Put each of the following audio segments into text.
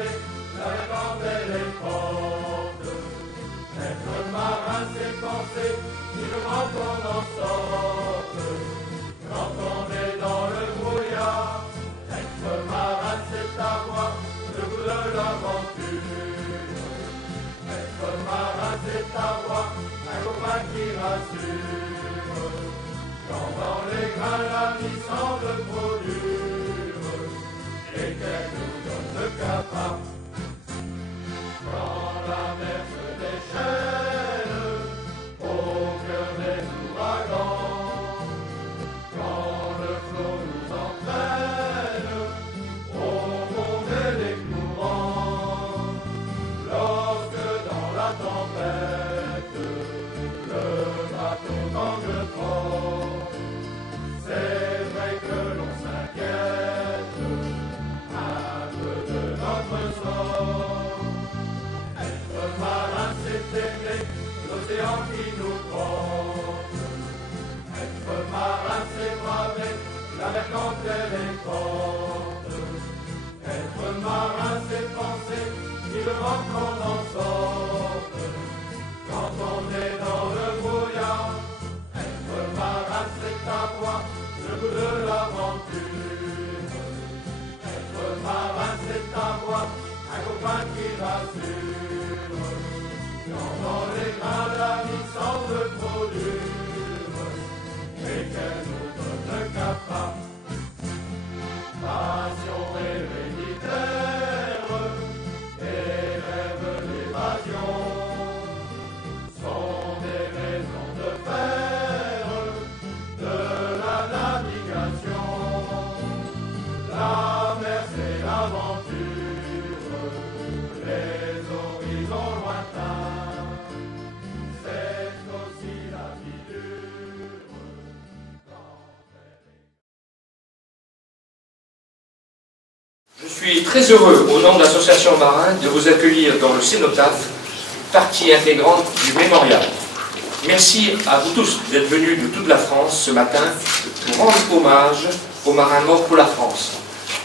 braver la mer quand elle est forte. Être marin, c'est penser vivement qu'on en sorte. Quand on est dans le brouillard, être marin, c'est avoir le goût de l'aventure. Être marin, c'est avoir un copain qui rassure. Quand dans les grains la vie semble trop dure et qu'elle nous donne le cafard. Quand la mer se déchaîne au cœur des ouragans, quand le flot nous entraîne au fond des courants, lorsque dans la tempête le bateau tangue fort, c'est vrai que l'on s'inquiète un peu de notre sort. Être marin, c'est aimer l'océan qui nous porte. Être marin, c'est braver la mer quand elle est forte. Être marin, c'est penser vivement qu'on en sorte. Quand on est dans le brouillard, être marin, c'est avoir le goût de l'aventure. Être marin, c'est avoir un copain qui rassure. Quand dans les grains la vie semble trop dure et qu'elle nous donne le cafard. Passion héréditaire et rêve d'évasion sont des raisons de faire de la navigation. La mer c'est l'aventure, les horizons lointains, c'est aussi la vie dure. Je suis très heureux, au nom de l'association Marin, de vous accueillir dans le cénotaphe, partie intégrante du mémorial. Merci à vous tous d'être venus de toute la France ce matin pour rendre hommage aux marins morts pour la France.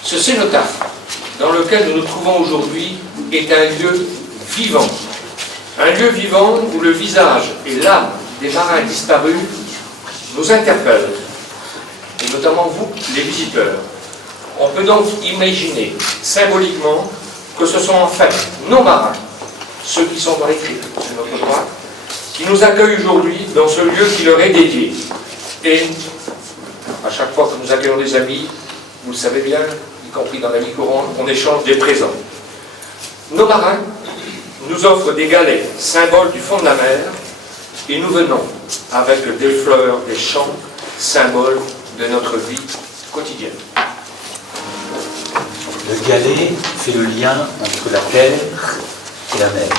Ce cénotaphe, dans lequel nous nous trouvons aujourd'hui, est un lieu vivant. Un lieu vivant où le visage et l'âme des marins disparus nous interpellent, et notamment vous, les visiteurs. On peut donc imaginer symboliquement que ce sont en fait nos marins, ceux qui sont dans les cryptes sur notre droite, qui nous accueillent aujourd'hui dans ce lieu qui leur est dédié. Et à chaque fois que nous accueillons des amis, vous le savez bien, y compris dans la vie courante, on échange des présents. Nos marins nous offrent des galets, symboles du fond de la mer, et nous venons avec des fleurs, des chants, symboles de notre vie quotidienne. Le galet fait le lien entre la terre et la mer.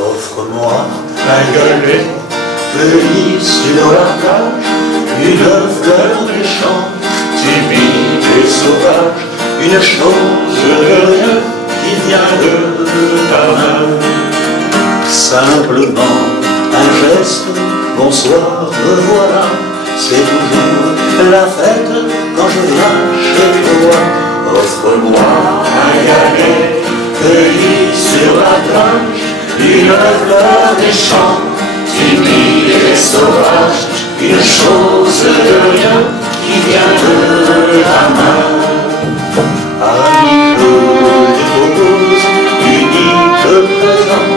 Offre-moi un galet cueilli sur la plage, une fleur des champs, timide et sauvage, une chose de rien qui vient de ta main. Simplement un geste, bonsoir, me voilà, c'est toujours la fête quand je viens chez toi. Offre-moi un galet cueilli sur la plage, une fleur des champs, timide et sauvage, une chose de rien qui vient de la main. Ami, je dépose unique présent,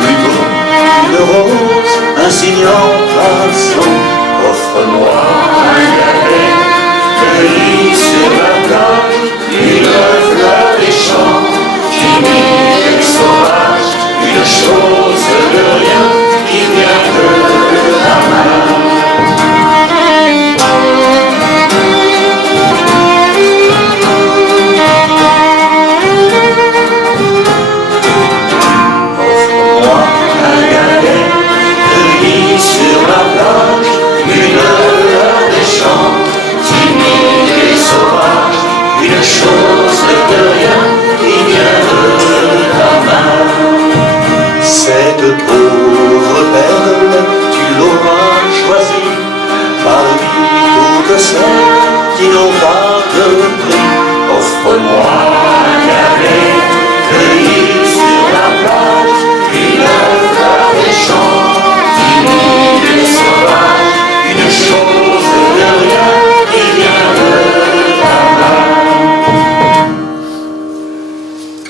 plus beau qu'une rose, un signe en passant. Offre-moi un galet cueilli sur la plage, une fleur des champs, timide et sauvage, une chose de rien qui vient de la main. chose de rien qui vient de ta main. Cette pauvre perle, tu l'auras choisie parmi toutes celles qui n'ont pas de prix. Offre-moi un carré cueilli sur la plage, une fleur des champs, timide et sauvage, une chose de rien qui vient de ta main.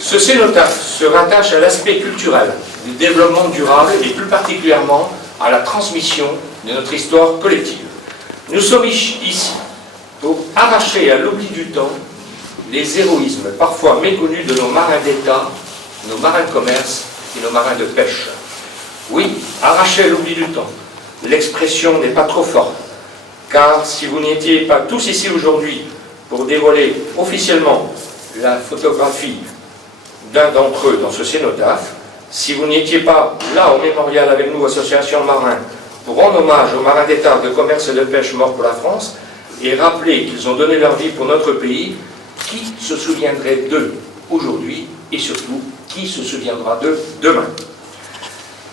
Ce cénotaphe se rattache à l'aspect culturel du développement durable et plus particulièrement à la transmission de notre histoire collective. Nous sommes ici pour arracher à l'oubli du temps les héroïsmes parfois méconnus de nos marins d'État, nos marins de commerce et nos marins de pêche. Oui, arracher à l'oubli du temps. L'expression n'est pas trop forte, car si vous n'étiez pas tous ici aujourd'hui pour dévoiler officiellement la photographie d'un d'entre eux dans ce cénotaphe, si vous n'étiez pas là au mémorial avec nous, Association Marins, pour rendre hommage aux marins d'État, de commerce et de pêche morts pour la France, et rappeler qu'ils ont donné leur vie pour notre pays, qui se souviendrait d'eux aujourd'hui, et surtout, qui se souviendra d'eux demain?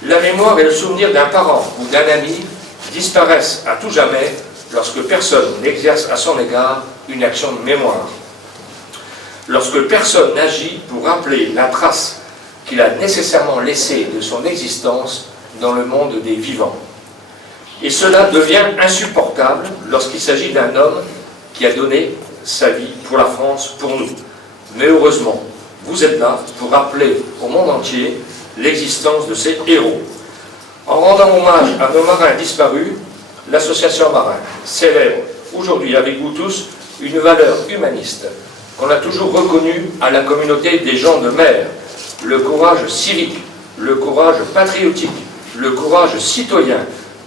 La mémoire et le souvenir d'un parent ou d'un ami disparaissent à tout jamais lorsque personne n'exerce à son égard une action de mémoire. Lorsque personne n'agit pour rappeler la trace qu'il a nécessairement laissée de son existence dans le monde des vivants. Et cela devient insupportable lorsqu'il s'agit d'un homme qui a donné sa vie pour la France, pour nous. Mais heureusement, vous êtes là pour rappeler au monde entier l'existence de ces héros. En rendant hommage à nos marins disparus, l'association Marins célèbre aujourd'hui avec vous tous une valeur humaniste qu'on a toujours reconnue à la communauté des gens de mer, le courage civique, le courage patriotique, le courage citoyen,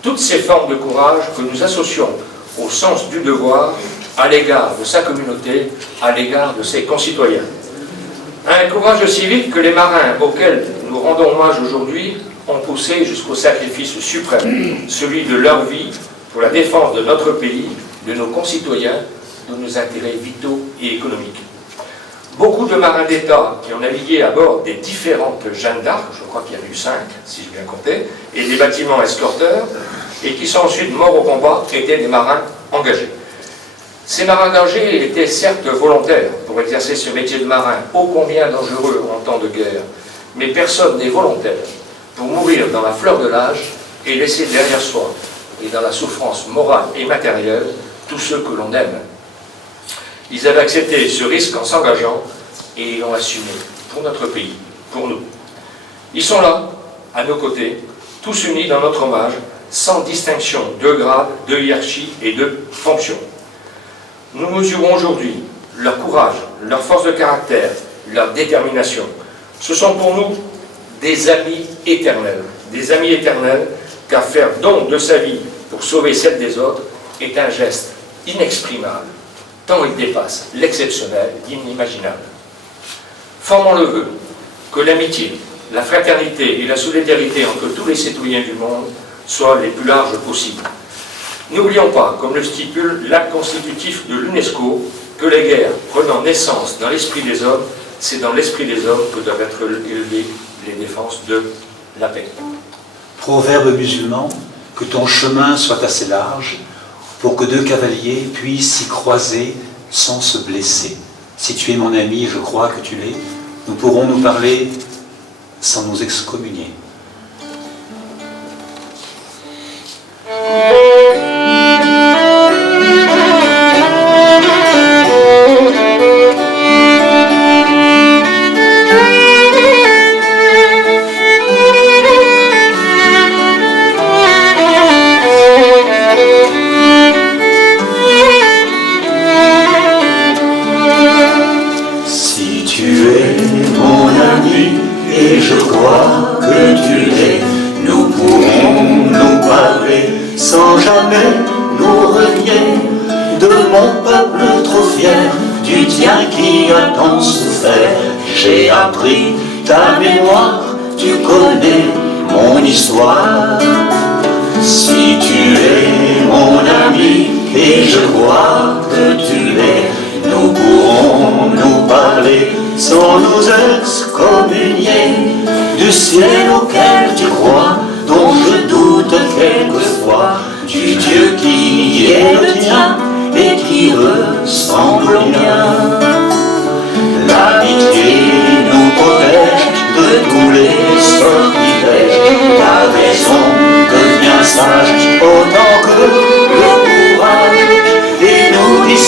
toutes ces formes de courage que nous associons au sens du devoir à l'égard de sa communauté, à l'égard de ses concitoyens. Un courage civique que les marins auxquels nous rendons hommage aujourd'hui ont poussé jusqu'au sacrifice suprême, celui de leur vie pour la défense de notre pays, de nos concitoyens, de nos intérêts vitaux et économiques. Beaucoup de marins d'État qui ont navigué à bord des différentes Jeanne d'Arc, je crois qu'il y en a eu 5, si j'ai bien compté, et des bâtiments escorteurs, et qui sont ensuite morts au combat, étaient des marins engagés. Ces marins engagés étaient certes volontaires pour exercer ce métier de marin, ô combien dangereux en temps de guerre, mais personne n'est volontaire pour mourir dans la fleur de l'âge et laisser derrière soi, et dans la souffrance morale et matérielle, tous ceux que l'on aime. Ils avaient accepté ce risque en s'engageant et ils l'ont assumé pour notre pays, pour nous. Ils sont là, à nos côtés, tous unis dans notre hommage, sans distinction de grade, de hiérarchie et de fonction. Nous mesurons aujourd'hui leur courage, leur force de caractère, leur détermination. Ce sont pour nous des amis éternels, car faire don de sa vie pour sauver celle des autres est un geste inexprimable, tant il dépasse l'exceptionnel, l'inimaginable. Formons le vœu que l'amitié, la fraternité et la solidarité entre tous les citoyens du monde soient les plus larges possibles. N'oublions pas, comme le stipule l'acte constitutif de l'UNESCO, que les guerres prenant naissance dans l'esprit des hommes, c'est dans l'esprit des hommes que doivent être élevées les défenses de la paix. Proverbe musulman, que ton chemin soit assez large pour que deux cavaliers puissent s'y croiser sans se blesser. Si tu es mon ami, je crois que tu l'es, nous pourrons nous parler sans nous excommunier. Et je crois que tu l'es, nous pourrons nous parler sans jamais nous renier de mon peuple trop fier, du tien qui a tant souffert. J'ai appris ta mémoire, tu connais mon histoire. Si tu es mon ami, et je crois que tu l'es, nous pourrons nous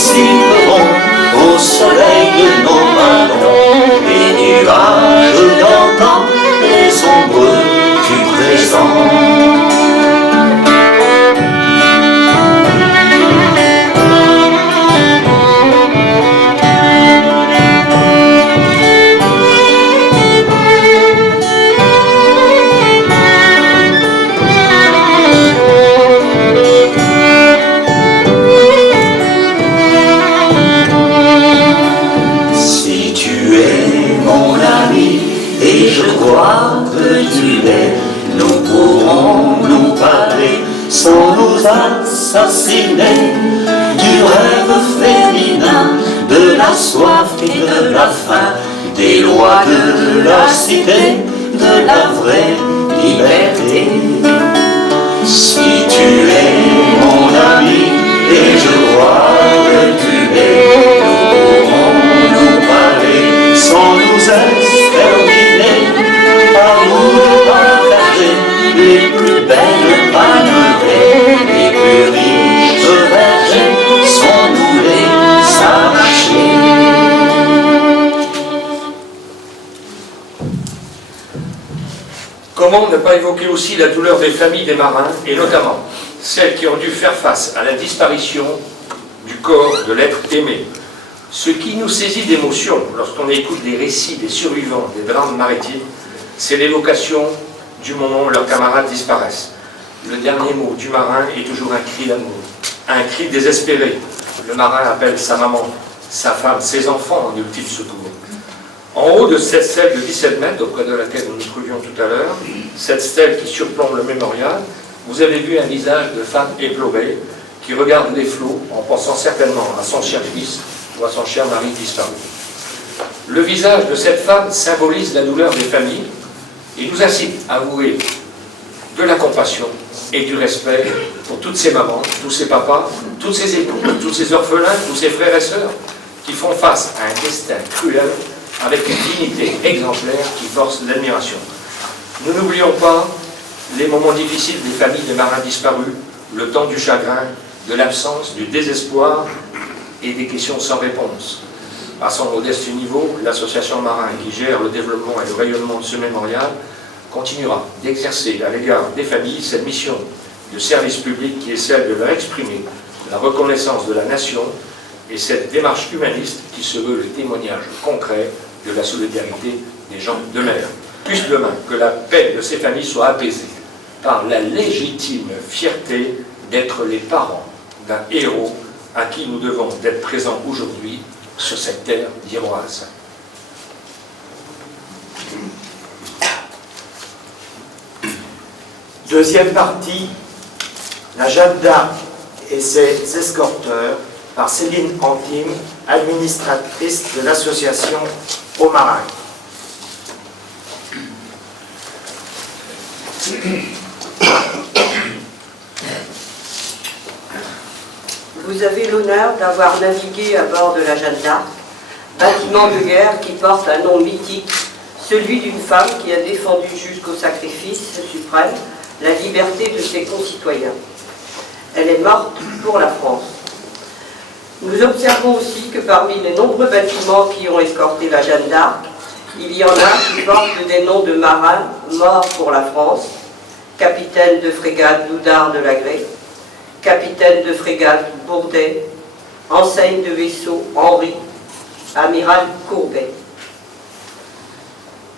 participeront au soleil de nos ballons. Les nuages d'antan, les ombres du présent. Et je crois que tu l'es, nous pourrons nous parler sans nous assassiner du rêve féminin, de la soif et de la faim, des lois de la cité, de la vraie liberté. Si tu es mon ami, et je crois que tu l'es, nous pourrons nous parler sans nous exterminer, à nous de partager les plus belles palmeraies, les plus riches vergers, sans nous les arracher. Comment ne pas évoquer aussi la douleur des familles des marins, et notamment celles qui ont dû faire face à la disparition du corps de l'être aimé. Ce qui nous saisit d'émotion lorsqu'on écoute des récits des survivants des drames maritimes, c'est l'évocation du moment où leurs camarades disparaissent. Le dernier mot du marin est toujours un cri d'amour, un cri désespéré. Le marin appelle sa maman, sa femme, ses enfants en ultime secours. En haut de cette stèle de 17 mètres, auprès de laquelle nous nous trouvions tout à l'heure, cette stèle qui surplombe le mémorial, vous avez vu un visage de femme éplorée qui regarde les flots en pensant certainement à son cher fils ou à son cher mari disparu. Le visage de cette femme symbolise la douleur des familles et nous incite à avouer de la compassion et du respect pour toutes ces mamans, tous ces papas, tous ces époux, tous ces orphelins, tous ces frères et sœurs qui font face à un destin cruel avec une dignité exemplaire qui force l'admiration. Nous n'oublions pas les moments difficiles des familles des marins disparus, le temps du chagrin, de l'absence, du désespoir et des questions sans réponse. À son modeste niveau, l'association Marin, qui gère le développement et le rayonnement de ce mémorial, continuera d'exercer à l'égard des familles cette mission de service public qui est celle de leur exprimer la reconnaissance de la nation et cette démarche humaniste qui se veut le témoignage concret de la solidarité des gens de mer. Puisse demain que la paix de ces familles soit apaisée par la légitime fierté d'être les parents d'un héros à qui nous devons d'être présents aujourd'hui sur cette terre d'Iroise. Deuxième partie, la Jeanne d'Arc et ses escorteurs, par Céline Antime, administratrice de l'association Aux Marins. Vous avez l'honneur d'avoir navigué à bord de la Jeanne d'Arc, bâtiment de guerre qui porte un nom mythique, celui d'une femme qui a défendu jusqu'au sacrifice suprême la liberté de ses concitoyens. Elle est morte pour la France. Nous observons aussi que parmi les nombreux bâtiments qui ont escorté la Jeanne d'Arc, il y en a qui portent des noms de marins morts pour la France, capitaine de frégate Doudard de Lagrée, capitaine de frégate Bourdet, enseigne de vaisseau Henri, amiral Courbet.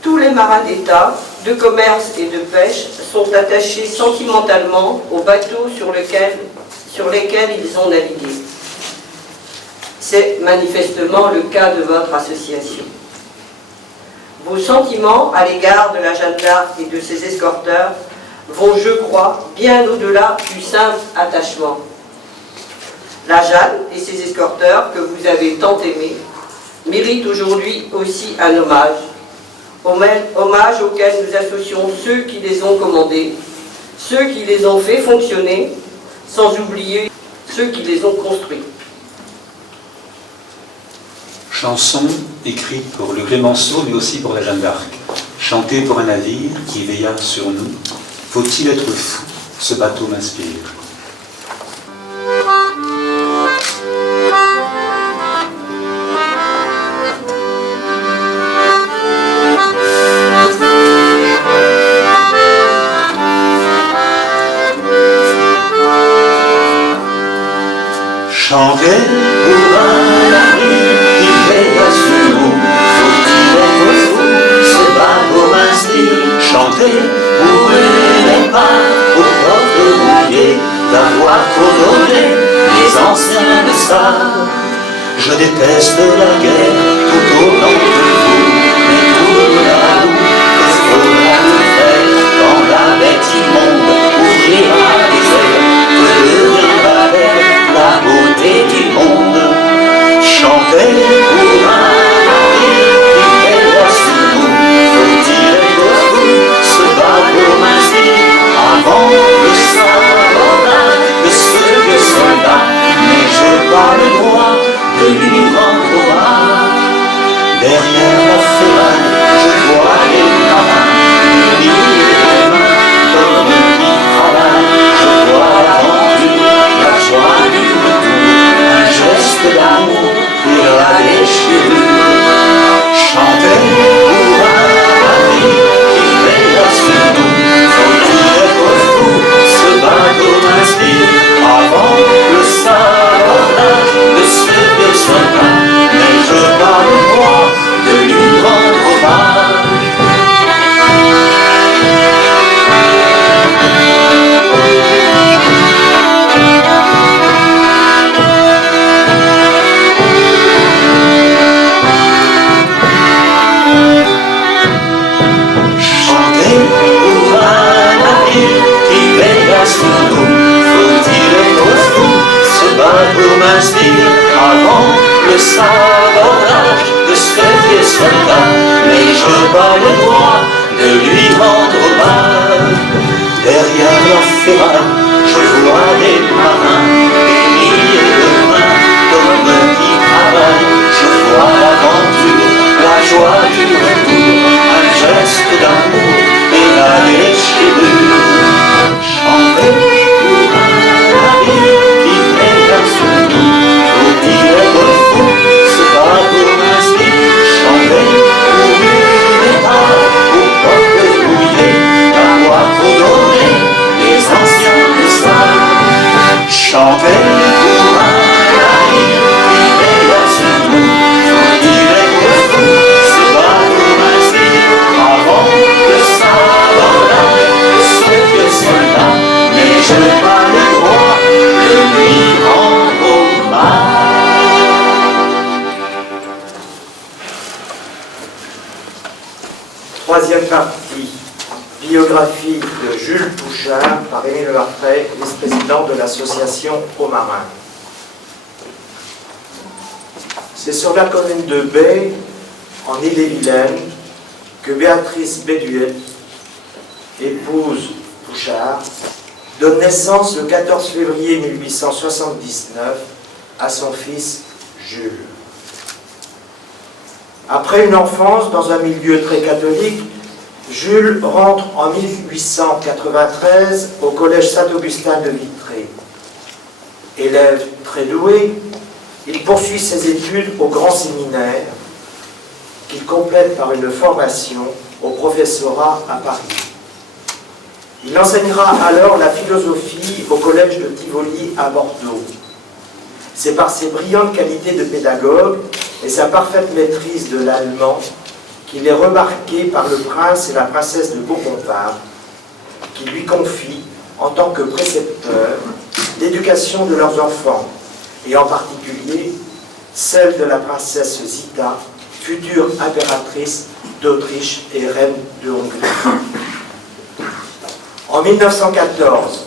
Tous les marins d'État, de commerce et de pêche sont attachés sentimentalement aux bateaux sur lesquels ils ont navigué. C'est manifestement le cas de votre association. Vos sentiments à l'égard de la Jeanne d'Arc et de ses escorteurs vont, je crois, bien au-delà du simple attachement. La Jeanne et ses escorteurs, que vous avez tant aimés, méritent aujourd'hui aussi un hommage. Hommage auquel nous associons ceux qui les ont commandés, ceux qui les ont fait fonctionner, sans oublier ceux qui les ont construits. Chanson écrite pour le Clémenceau, mais aussi pour la Jeanne d'Arc. Chantée pour un navire qui veilla sur nous. Faut-il être fou? Ce bateau m'inspire. Chanter pour un ami qui veille sur nous, faut-il être fou, se battre au inspire. Chanter pour les pas, aux portes mouillées, d'avoir coordonné les anciens de stade. Je déteste la guerre tout autant que vous, mais tout la roue, que faudra le faire quand la bête immonde ouvrira les airs, que deviendra belle la beauté du monde. Chanter pour un ami qui veille sur nous, faut-il être fou, se battre au m'inspire, avant le sabordage de ce vieux soldat, mais je pas le droit de lui rendre hommage. Derrière la ferraille, je vois les marins unis les mains comme qui travaillent. Je vois l'aventure, la joie du retour, un geste d'amour et la déchirure. Chanter pour un ami qui veille sur nous, faut-il être fou, se battre au m'inspire, avant le sabordage de ce vieux soldat, mais je pas le droit de lui rendre hommage. Chanter pour un navire qui veille sur nous, faut-il être fou, se battre au m'inspire, avant le sabordage de ce vieux soldat, mais je pas le droit de lui rendre hommage. Derrière la ferraille, je vois les marins unis de main comme qui travaillent. Je vois l'aventure, la joie du retour, un geste d'amour et la déchirure. Chanter pour un navire qui veille sur nous, faut-il être fou, se battre au m'inspire. Chanter pour une étape aux portes mouillées, d'avoir coordonné les anciens du stade. Chanter pour un navire qui veille sur nous, faut-il être fou, se battre au m'inspire, avant le sabordage de ce vieux soldat, mais je n'ai pas le droit de lui rendre hommage. Troisième partie, biographie de Jules Pouchard par Émile Martret, vice-président de l'association Aux Marins. C'est sur la commune de Bay, en Ille-et-Vilaine, que Béatrice Béduet, épouse Pouchard, donne naissance le 14 février 1879 à son fils Jules. Après une enfance dans un milieu très catholique, Jules rentre en 1893 au collège Saint-Augustin de Vitré. Élève très doué, il poursuit ses études au grand séminaire qu'il complète par une formation au professorat à Paris. Il enseignera alors la philosophie au collège de Tivoli à Bordeaux. C'est par ses brillantes qualités de pédagogue et sa parfaite maîtrise de l'allemand qu'il est remarqué par le prince et la princesse de Bourbon-Parme, qui lui confient, en tant que précepteur, l'éducation de leurs enfants, et en particulier celle de la princesse Zita, future impératrice d'Autriche et reine de Hongrie. En 1914,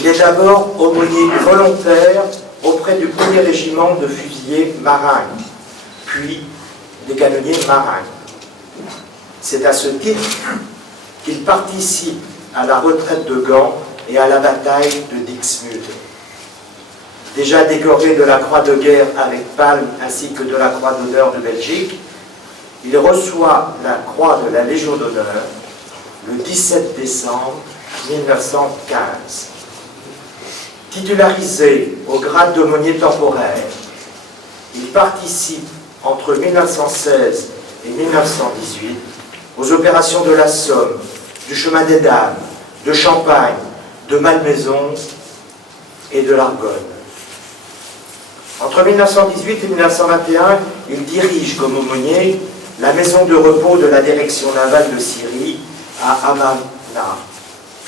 il est d'abord aumônier volontaire auprès du 1er régiment de fusiliers Maringues, puis des canonniers Maringues. C'est à ce titre qu'il participe à la retraite de Gand et à la bataille de Dixmude. Déjà décoré de la Croix de guerre avec palme ainsi que de la Croix d'honneur de Belgique, il reçoit la Croix de la Légion d'honneur le 17 décembre 1915. Titularisé au grade d'aumônier temporaire, il participe entre 1916 et 1918 aux opérations de la Somme, du Chemin des Dames, de Champagne, de Malmaison et de l'Argonne. Entre 1918 et 1921, il dirige comme aumônier la maison de repos de la direction navale de Syrie à Amana,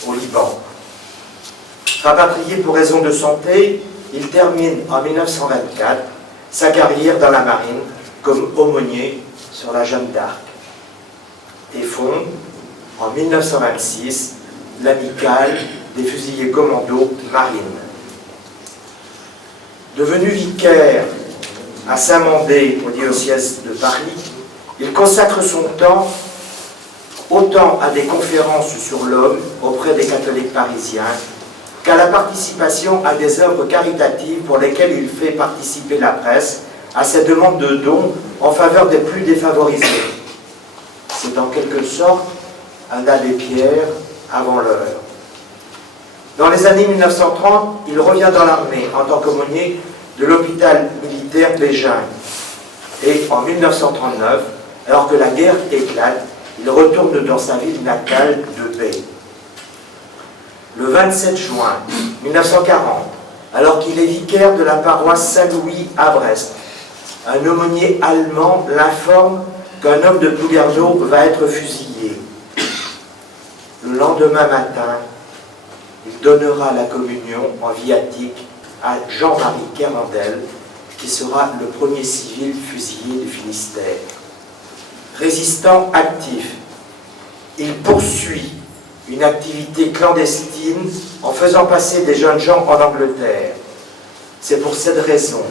au Liban. Rapatrié pour raison de santé, il termine en 1924 sa carrière dans la marine comme aumônier sur la Jeanne d'Arc et fonde en 1926 l'amicale des fusiliers commando marine. Devenu vicaire à Saint-Mandé au diocèse de Paris, il consacre son temps autant à des conférences sur l'homme auprès des catholiques parisiens qu'à la participation à des œuvres caritatives pour lesquelles il fait participer la presse à ses demandes de dons en faveur des plus défavorisés. C'est en quelque sorte un abbé Pierre avant l'heure. Dans les années 1930, il revient dans l'armée en tant qu'aumônier de l'hôpital militaire Bégin. Et en 1939, alors que la guerre éclate, il retourne dans sa ville natale de Bay. Le 27 juin 1940, alors qu'il est vicaire de la paroisse Saint-Louis à Brest, un aumônier allemand l'informe qu'un homme de Plouguerneau va être fusillé. Le lendemain matin, il donnera la communion en viatique à Jean-Marie Kerandel, qui sera le premier civil fusillé du Finistère. Résistant actif, il poursuit une activité clandestine en faisant passer des jeunes gens en Angleterre. C'est pour cette raison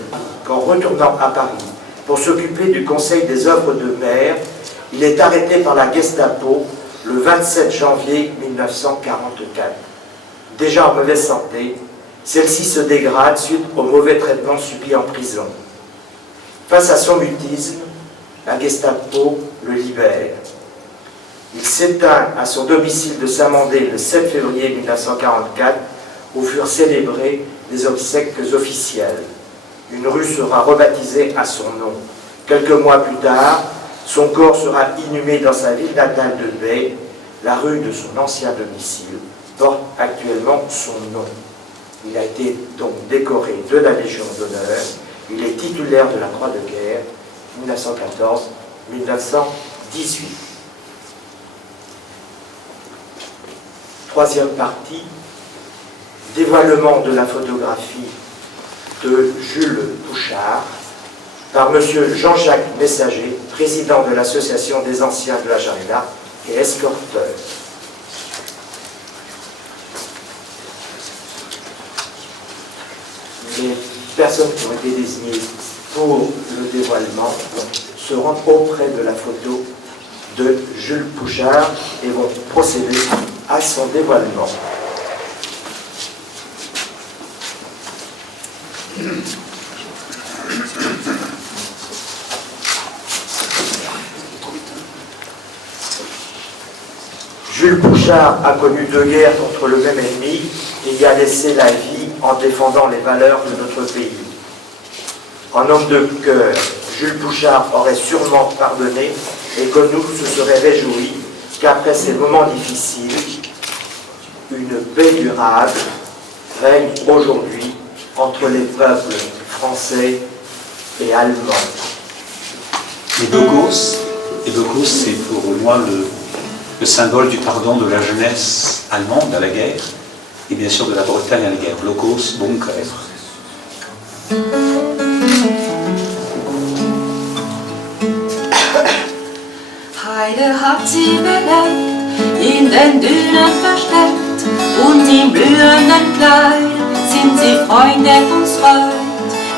qu'en retournant à Paris pour s'occuper du Conseil des œuvres de mer, il est arrêté par la Gestapo le 27 janvier 1944. Déjà en mauvaise santé, celle-ci se dégrade suite au mauvais traitement subi en prison. Face à son mutisme, la Gestapo le libère. Il s'éteint à son domicile de Saint-Mandé le 7 février 1944, où furent célébrées des obsèques officielles. Une rue sera rebaptisée à son nom. Quelques mois plus tard, son corps sera inhumé dans sa ville natale de Bay. La rue de son ancien domicile porte actuellement son nom. Il a été donc décoré de la Légion d'honneur. Il est titulaire de la Croix de guerre 1914-1918. Troisième partie, dévoilement de la photographie de Jules Bouchard par M. Jean-Jacques Messager, président de l'Association des anciens de la Jeanne d'Arc et escorteur. Les personnes qui ont été désignées pour le dévoilement se rendent auprès de la photo de Jules Bouchard et vont procéder à son dévoilement. Jules Bouchard a connu deux guerres contre le même ennemi et y a laissé la vie en défendant les valeurs de notre pays. En homme de cœur, Jules Bouchard aurait sûrement pardonné et que nous se serait réjouis qu'après ces moments difficiles, une paix durable règne aujourd'hui entre les peuples français et allemands. Les Beukos, c'est pour moi le symbole du pardon de la jeunesse allemande à la guerre et bien sûr de la Bretagne à la guerre. Logos, Bunker. Heide hat sie belebt, in den Dünen versteckt, und im blühenden Kleid sind sie Freunde uns freut,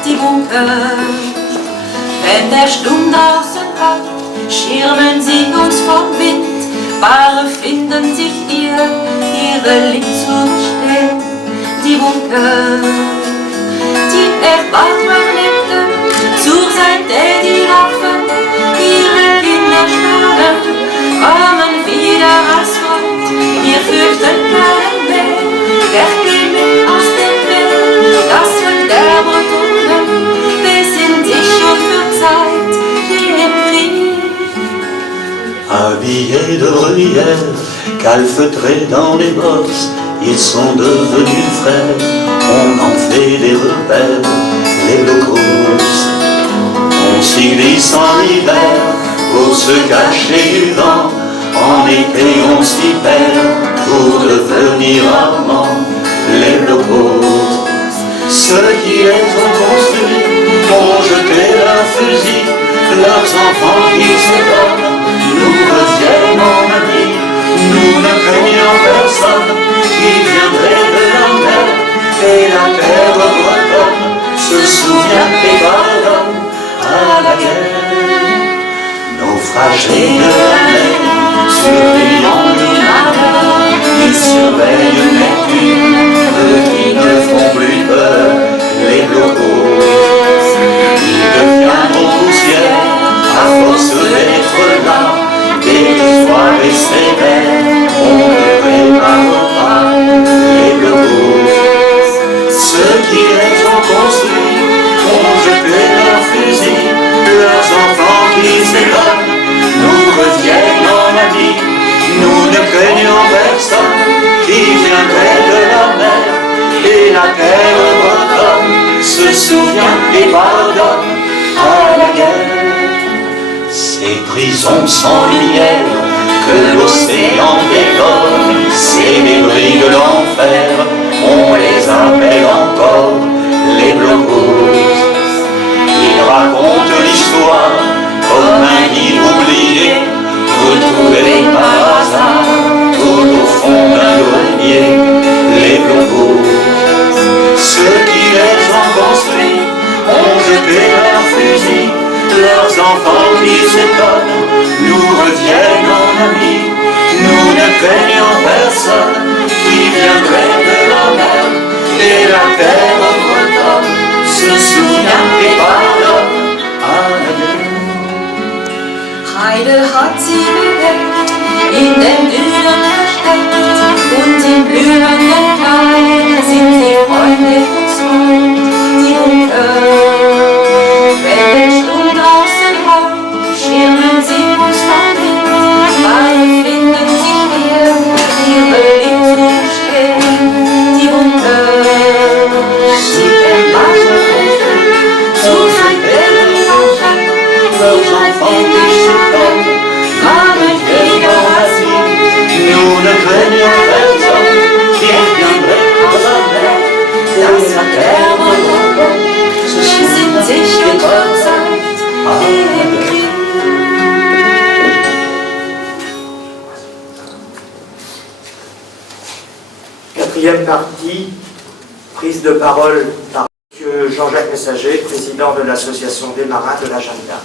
die Bunker. Wenn der Sturm draußen hat, schirmen sie uns vom Wind, Ware finden sich ihre Licht zu stehen, die Bunker. Die Erbarmer lebten, zur Seite die Waffen, ihre Kinder starben, kommen wieder als Freund, wir fürchten keinen mehr, der geht aus dem Meer, das Verderb und Unglück, wir sind sich schon für Zeit, dem Krieg. Habillés de bruyère, calfeutrés dans les bosses, ils sont devenus frères, on en fait des repères, les locaux. On s'y glisse en hiver pour se cacher du vent, en été on s'y perd pour devenir amants, les locaux. Ceux qui les ont construits ont jeté leurs fusils, leurs enfants qui s'étonnent nous reviennent en amis. Nous ne craignons personne qui viendrait de la mer, et la terre bretonne se souvient et pardonne à la guerre. Naufragés de la mer, surveillant du malheur, ils surveillent Neptune, eux qui ne font plus peur, les blocos. Ils deviendront poussière à force d'être là, des soirées sévères, on ne prépare pas, les blocos. Ceux qui les ont construits ont jeté leurs fusils, leurs enfants qui s'étonnent nous reviennent en amis. Nous ne craignons personne qui viendrait de la mer, et la terre bretonne se souvient et pardonne à la guerre. Ces prisons sans lumière que l'océan dévore, ces débris de l'enfer, on les appelle encore les blocos. Ils racontent l'histoire comme un livre oublié, retrouvé par hasard tout au fond d'un grenier, les blocos. Ceux qui les ont construits ont jeté leurs fusils, leurs enfants qui s'étonnent nous reviennent en amis. Nous ne craignons personne qui viendrait de la mer, et la terre bretonne se souvient et pardonne à la guerre. Heide hat sie bedeckt, in den Dünen versteckt, und im blühenden Kleid sind sie Freunde und Freund, die umhört. Wenn der Sturm draußen heult, schirmen sie uns vom Wind, weil finden sich hier ihre Liebe stehen, die umhört. Sie ermachen uns zu sein Wellen aufwand, Leurs enfants qui s'étonnent, nous ne craignons personne qui viendrait de la mer, dass la terre bretonne besinnt sich mit Hochzeit im Krieg. Quatrième partie, prise de parole par M. Jean-Jacques Messager, président de l'association des marins de la Jeanne d'Arc.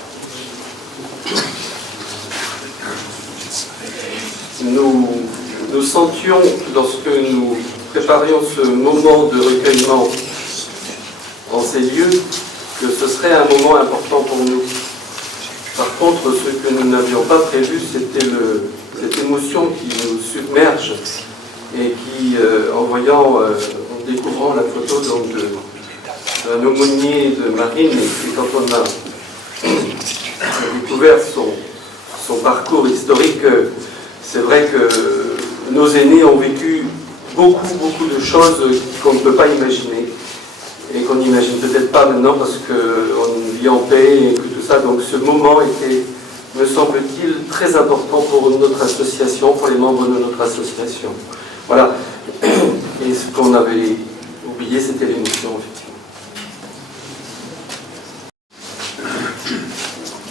Nous sentions, lorsque nous préparions ce moment de recueillement en ces lieux, que ce serait un moment important pour nous. Par contre, ce que nous n'avions pas prévu, c'était cette émotion qui nous submerge et qui, en découvrant la photo d'un aumônier de marine, et quand on a découvert son parcours historique, c'est vrai que nos aînés ont vécu beaucoup de choses qu'on ne peut pas imaginer et qu'on n'imagine peut-être pas maintenant parce qu'on vit en paix et que tout ça. Donc ce moment était, me semble-t-il, très important pour notre association, pour les membres de notre association. Voilà. Et ce qu'on avait oublié, c'était l'émotion, effectivement.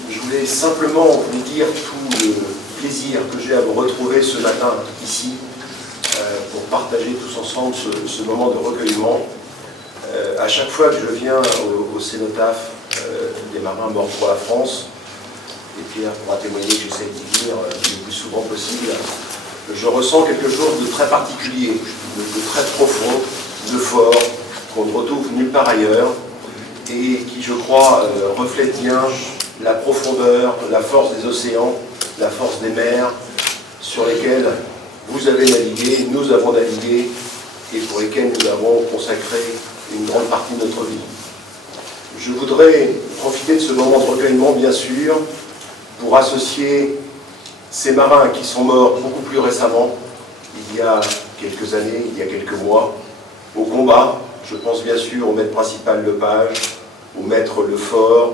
Je voulais simplement vous dire tout le plaisir que j'ai à vous retrouver ce matin ici pour partager tous ensemble ce moment de recueillement. À chaque fois que je viens au cénotaphe des marins morts pour la France, et Pierre pourra témoigner que j'essaie d'y venir le plus souvent possible, je ressens quelque chose de très particulier, de très profond, de fort, qu'on ne retrouve nulle part ailleurs, et qui, je crois, reflète bien la profondeur, la force des océans, la force des mers, sur lesquelles vous avez navigué, nous avons navigué, et pour lesquelles nous avons consacré une grande partie de notre vie. Je voudrais profiter de ce moment de recueillement, bien sûr, pour associer ces marins qui sont morts beaucoup plus récemment, il y a quelques années, il y a quelques mois, au combat Je pense bien sûr au maître principal Lepage, au maître Lefort,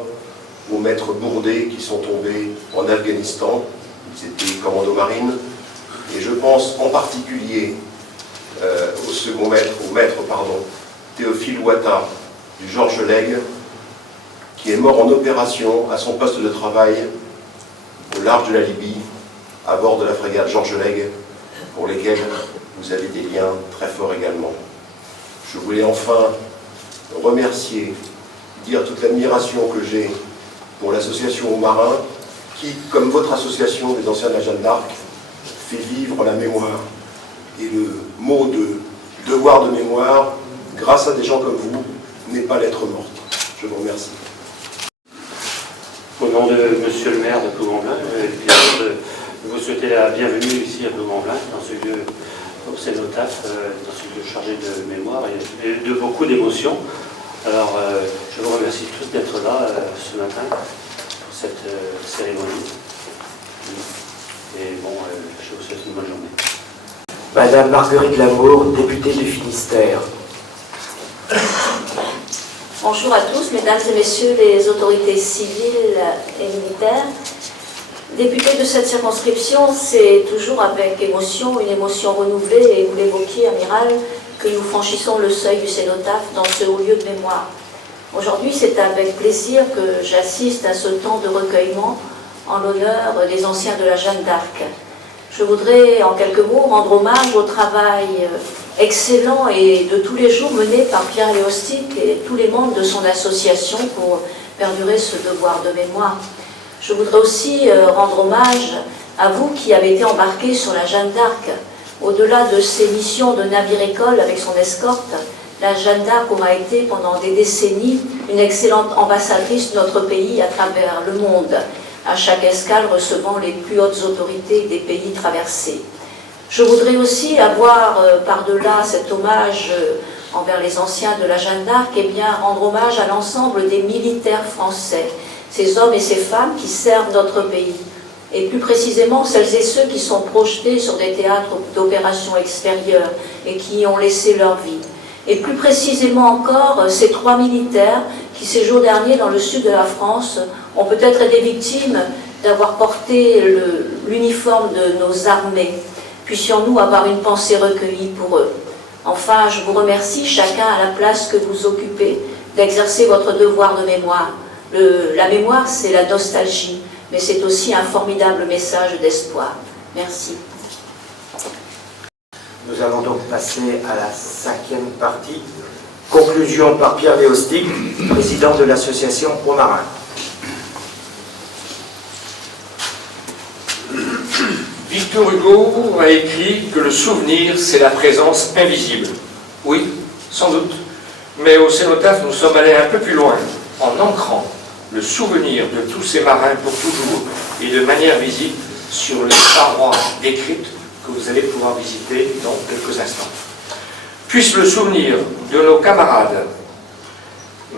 au maître Bourdet qui sont tombés en Afghanistan. Ils étaient commando marine. Et je pense en particulier au maître Théophile Ouattara du Georges Lègue, qui est mort en opération à son poste de travail au large de la Libye, à bord de la frégate Georges Lègue, pour lesquels vous avez des liens très forts également. Je voulais enfin remercier, dire toute l'admiration que j'ai pour l'association aux marins, qui, comme votre association des anciens de la Jeanne d'Arc, fait vivre la mémoire. Et le mot de devoir de mémoire, grâce à des gens comme vous, n'est pas lettre morte. Je vous remercie. Au nom de Monsieur le maire de Ploumblin, vous souhaitez la bienvenue ici à Ploumblin, dans ce lieu obscénotaphe, dans ce lieu chargé de mémoire et de beaucoup d'émotions. Alors, je vous remercie tous d'être là ce matin pour cette cérémonie. Et bon, je vous souhaite une bonne journée. Madame Marguerite Lamour, députée du Finistère. Bonjour à tous, mesdames et messieurs les autorités civiles et militaires. Député de cette circonscription, c'est toujours avec émotion, une émotion renouvelée, et vous l'évoquiez, Amiral, que nous franchissons le seuil du cénotaphe dans ce haut lieu de mémoire. Aujourd'hui, c'est avec plaisir que j'assiste à ce temps de recueillement en l'honneur des anciens de la Jeanne d'Arc. Je voudrais, en quelques mots, rendre hommage au travail excellent et de tous les jours mené par Pierre Léostic et tous les membres de son association pour perdurer ce devoir de mémoire. Je voudrais aussi rendre hommage à vous qui avez été embarqués sur la Jeanne d'Arc. Au-delà de ses missions de navire-école avec son escorte, la Jeanne d'Arc aura été pendant des décennies une excellente ambassadrice de notre pays à travers le monde, à chaque escale recevant les plus hautes autorités des pays traversés. Je voudrais aussi avoir, par-delà cet hommage envers les anciens de la Jeanne d'Arc, eh bien, rendre hommage à l'ensemble des militaires français, ces hommes et ces femmes qui servent notre pays, et plus précisément celles et ceux qui sont projetés sur des théâtres d'opérations extérieures et qui y ont laissé leur vie. Et plus précisément encore, ces 3 militaires qui, ces jours derniers, dans le sud de la France, ont peut-être été victimes d'avoir porté l'uniforme de nos armées. Puissions-nous avoir une pensée recueillie pour eux. Enfin, je vous remercie, chacun à la place que vous occupez, d'exercer votre devoir de mémoire. La mémoire, c'est la nostalgie, mais c'est aussi un formidable message d'espoir. Merci. Nous allons donc passer à la 5e partie. Conclusion par Pierre Léostic, président de l'association aux marins. Victor Hugo a écrit que le souvenir, c'est la présence invisible. Oui, sans doute. Mais au cénotaphe, nous sommes allés un peu plus loin, en ancrant le souvenir de tous ces marins pour toujours et de manière visible sur les parois décrites que vous allez pouvoir visiter dans quelques instants. Puisse le souvenir de nos camarades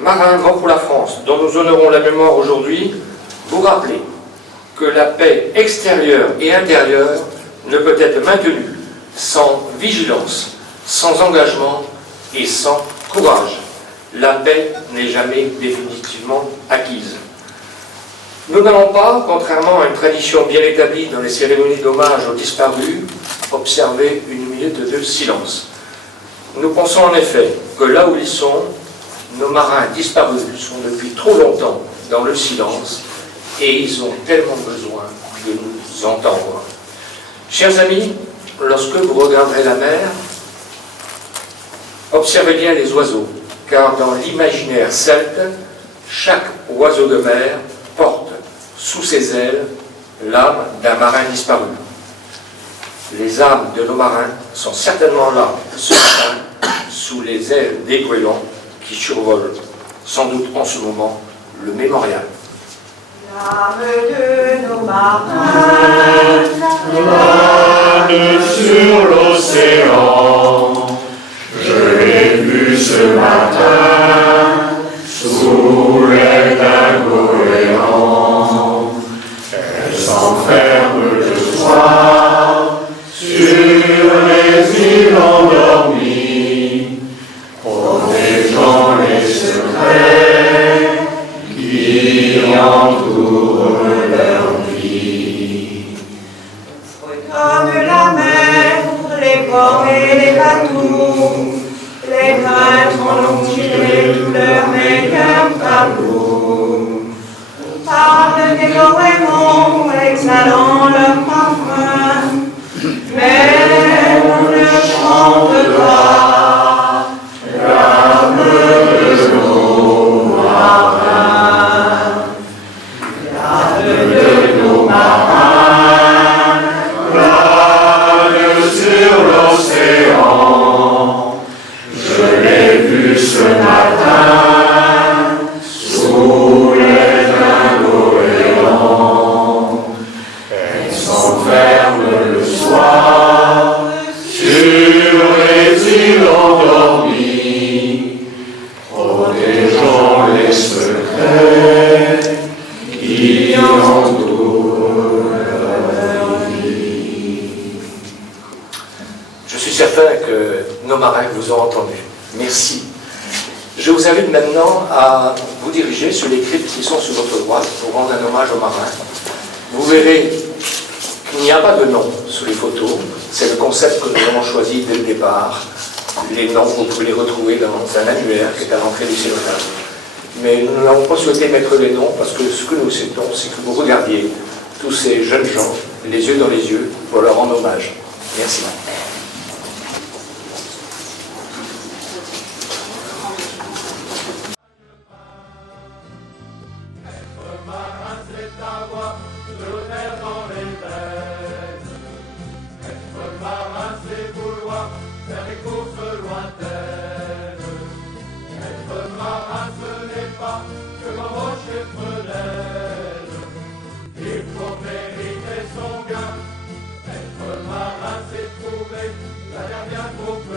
marins morts pour la France, dont nous honorons la mémoire aujourd'hui, vous rappeler que la paix extérieure et intérieure ne peut être maintenue sans vigilance, sans engagement et sans courage. La paix n'est jamais définitivement acquise. Nous n'allons pas, contrairement à une tradition bien établie dans les cérémonies d'hommage aux disparus, observer une minute de silence. Nous pensons en effet que là où ils sont, nos marins disparus sont depuis trop longtemps dans le silence et ils ont tellement besoin de nous entendre. Chers amis, lorsque vous regarderez la mer, observez bien les oiseaux, car dans l'imaginaire celte, chaque oiseau de mer porte sous ses ailes l'âme d'un marin disparu. Les âmes de nos marins sont certainement là, ce matin, sous les ailes des goélands qui survolent, sans doute en ce moment, le mémorial. L'âme de nos marins plane sur l'océan. Je l'ai vu ce matin sous l'aile d'un goéland. Elle s'enferme le soir sur les îles endormies. Promets ça dans leur parfum, mais on ne chante pas l'âme de nos marins. L'âme de nos marins plane sur l'océan. Je l'ai vu ce matin sous les goélands. Elle s'enferme le soir sur les îles endormies, protégeant les secrets qui entourent leur vie. Je suis certain que nos marins vous ont entendu. Merci. Je vous invite maintenant à vous diriger sur les cryptes qui sont sur votre droite pour rendre un hommage aux marins. Vous verrez qu'il n'y a pas de nom sous les photos. C'est le concept que nous avons choisi dès le départ. Les noms, vous pouvez les retrouver dans un annuaire qui est à l'entrée du cénotaphe. Mais nous n'avons pas souhaité mettre les noms parce que ce que nous souhaitons, c'est que vous regardiez tous ces jeunes gens, les yeux dans les yeux, pour leur rendre hommage. Merci. La dernière troupe